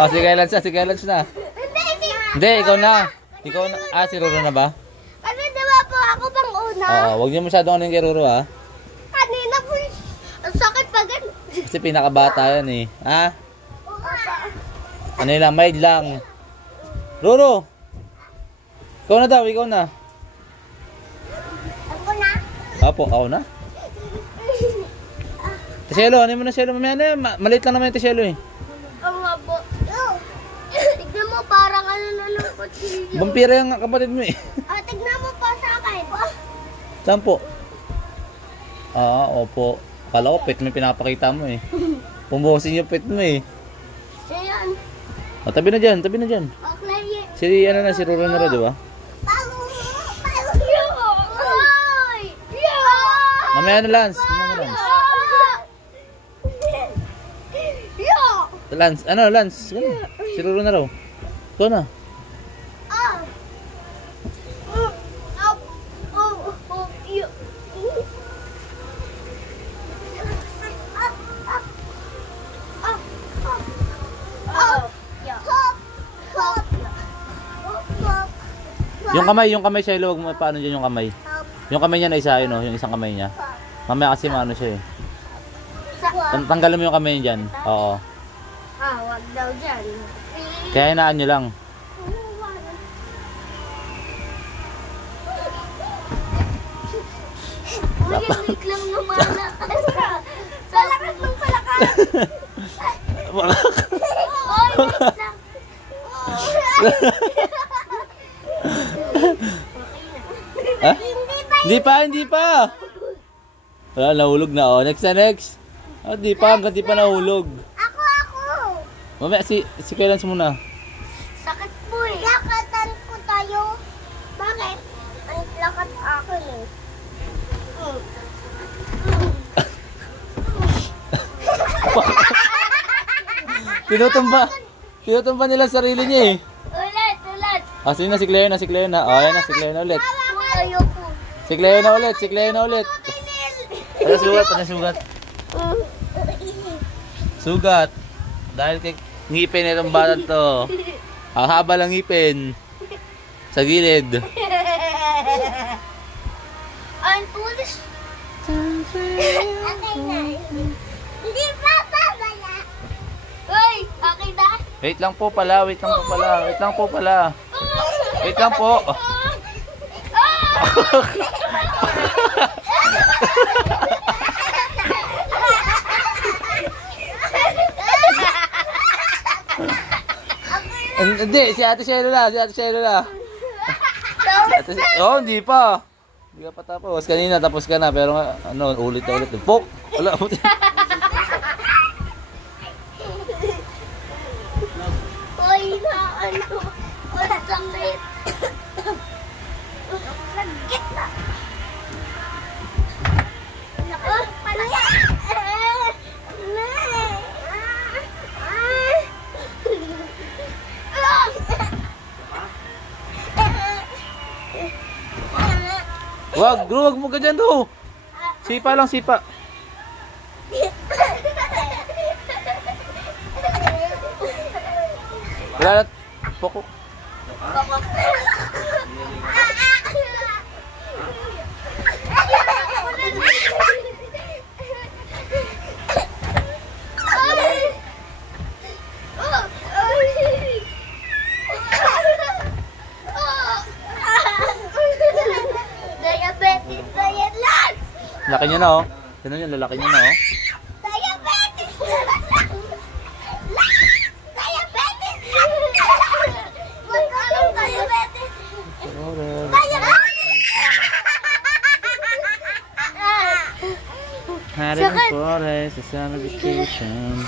Oh, sige, Lance na, sige, Lance na. Hindi, ikaw na. Ikaw na. Ah, si Roro na ba? Kasi diba po ako bang una? Oo, huwag niyo masyadong ano yung kay Roro, ha? Kanina po, ang sakit pa gan. Kasi pinakabata yan, eh. Ha? Ano lang, mild lang. Roro! Ikaw na daw, ikaw na. Ako na? Apo, ako na. Tiselo, ano mo na Tiselo? Mamaya na, maliit lang naman yung Tiselo, eh. Ang mabo. Tignan mo, parang ano na ng kutsilyo. Vampira yung kapatid mo, eh. Tignan mo pa sa akin. Saan po? Ah, opo. Akala ko pet mo pinapakita mo, eh. Pumbosin yung pet mo, eh. Ayan. Oh, tabi na dyan, tabi na dyan. Okay. Si, ano na, si Roro na rin, di ba? Mamaya na, Lance. Mamaya na, Lance. Lance, ano, Lance? Si Roro na raw. Ito na. Yung kamay siya, huwag mo paano dyan yung kamay. Yung kamay niya na isa, yun, yung isang kamay niya. Mamaya kasi maano siya, eh. Tanggalin mo yung kamay niya dyan. Oo. Wag daw dyan. Kaya hinaan nyo lang. Uy, lang naman. Sa lakas ng palakas. Oy, wait lang. Ha? Hindi pa. Wala, nahulog na. Oh, next na, next. Oh, di pa, hanggang di pa nahulog. Ako. Mamaya, si Kailans muna. Sakit po eh. Lakatan ko tayo. Bakit? Ang lakat akin eh. Tinutumba nila sarili niya, eh. Ulit. Ah, sige na, si Cleo na. Oh, ayan na, si Cleo na ulit. Ayoko. Si Cleo na ulit. Ano sugat? Sugat. Dahil kay ngipin itong batang to. Ang haba lang ngipin. Sa gilid. Ang tulis. Okay na. Hindi pa babala. Uy, okay na? Wait lang po pala. Hindi, si Ate Shelo na. Oh, hindi pa. Hindi ka pa tapos. Kanina tapos ka na, pero ano, ulit. Pok! Wala. Uy, na ano. Ang sakit. Sakit na. Wag mo ganyan do. Sipa lang. Wala na. Poko. Diabetes na yan, Lance! Laki niya na, oh. Tignan niyo, lalaki niya na, oh. Diabetes! Diabetes! Magkaroon diabetes! Had it before, it's a summer vacation.